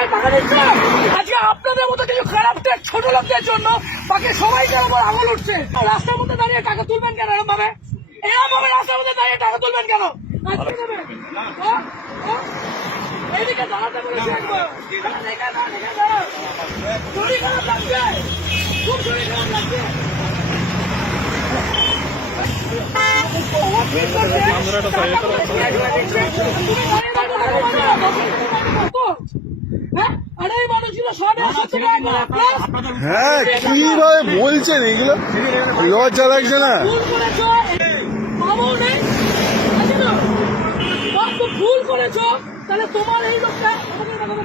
টাকায় টাকা দিচ্ছে। আজকে আপনাদের মতো কিছু খারাপ ছোট লোকদের জন্য বাকি সবাইকে আমার আঙুল উঠছে। রাস্তার মধ্যে দাঁড়িয়ে টাকা তুলবেন কেন? এরকম ভাবে রাস্তার মধ্যে দাঁড়িয়ে টাকা তুলবেন কেন? এইদিকে দাঁড়াতে বলেছি একবার। শরীর খারাপ লাগছে, খুব শরীর খারাপ লাগছে। হ্যাঁ কিভাবে বলছেন এগুলো, লজ্জা লাগছে না? ভুল করেছো তাহলে তোমার এই লোকটা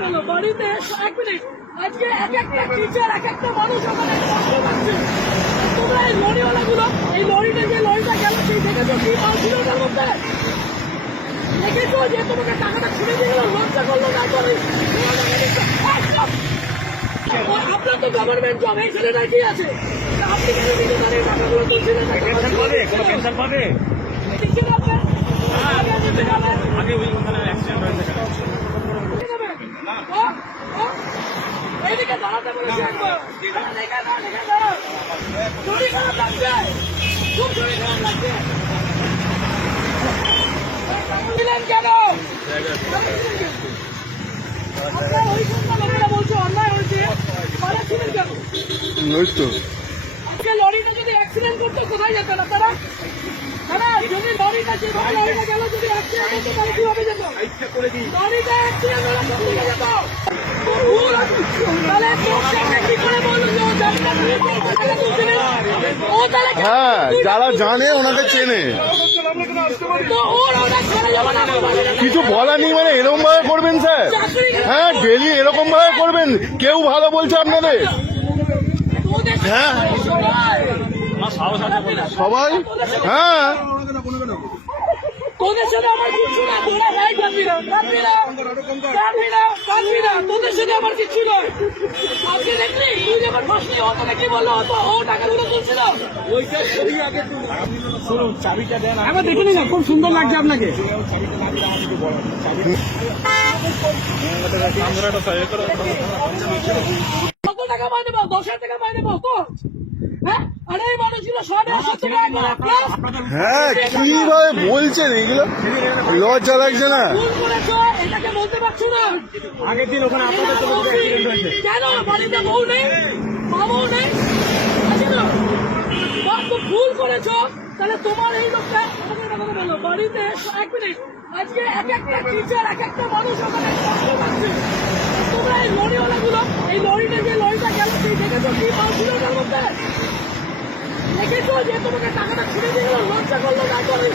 বলো বাড়িতে 1 মিনিট। আজকে এক একটা টিচার এক একটা মানুষ ওখানে কষ্ট পাচ্ছে। তোমরা এই লরিওয়ালা গুলো, এই লরিটা যে লরিটা গেল সেই দেখেছো কি মাল ছিল ওটার মধ্যে? দেখেছো যে তোমাকে টাকাটা ছুড়ে দিয়ে গেল, লজ্জা করলো না? করে আপনার তো গভর্নমেন্ট জব, এই ছেলেটা কি আছে? আপনি কেন নিজে দাঁড়িয়ে টাকাগুলো তুলছিলেন? কোনো পেনশন পাবে? এইদিকে দাঁড়াতে বলেছি একবার। শরীর খারাপ লাগছে, খুব শরীর খারাপ লাগছে। দিলেন কেন? আপনার ওই সন্ধ্যা লোকেরা বলছে অন্যায় হয়েছে, পালাচ্ছিলেন কেন? আজকে লরিটা যদি অ্যাক্সিডেন্ট করতো কোথায় যেতেন আপনারা? যদি লরিটা যেভাবে লরিটা গেল যদি অ্যাক্সিডেন্ট করতো তাহলে কিভাবে যেত? লরিটা অ্যাক্সিডেন্ট হলে কোথায় যেত? তাহলে কি করে বললো যে ও জানটা ও তাহলে হ্যাঁ, যারা জানে ওনাকে চেনে। তো ওর ওটা ছেড়ে যাবে না। কিছু বলা নেই মানে এরকম ভাবে করবেন স্যার? হ্যাঁ, ডেলি এরকম ভাবে করবেন? কেউ ভালো বলছে আপনাদের? হ্যাঁ সবাই, হ্যাঁ তোদের সাথে আমার কিচ্ছু না, তোরা ভাই কাঁদবি না, তোদের সাথে আমার কিচ্ছু নয়। আজকে দেখলি তুই যখন বসলি ও তোকে কি বললো? ও টাকাগুলো তুলছিল। চাবিটা দেন, একবার দেখে নিন, খুব সুন্দর লাগছে আপনাকে। কত টাকা মাইনে পাও? 10,000 টাকা মাইনে পাও তো? হ্যাঁ, আরে এই মানুষগুলো 150 টাকা প্লাস। হ্যাঁ কিভাবে বলছেন এগুলো, লজ্জা লাগছে না? ভুল করেছো, এটাকে বলতে পারছো না? আগের দিন ওখানে আপনাদের তো অ্যাক্সিডেন্ট হয়েছে। কেন বাড়িতে বউ নেই, মা বউ নেই? আছে না? তো ভুল করেছো তাহলে তোমার এই লোকটা বলো বাড়িতে 1 মিনিট। আজকে এক একটা টিচার এক একটা মানুষ ওখানে কষ্ট পাচ্ছে। তোমরা এই লরিওয়ালা গুলো, এই লরিটা যে লরিটা গেল সেই দেখেছো কি মাল ছিল ওটার মধ্যে? দেখেছো যে তোমাকে টাকাটা ছুড়ে দিয়ে গেল, লজ্জা করলো না? করে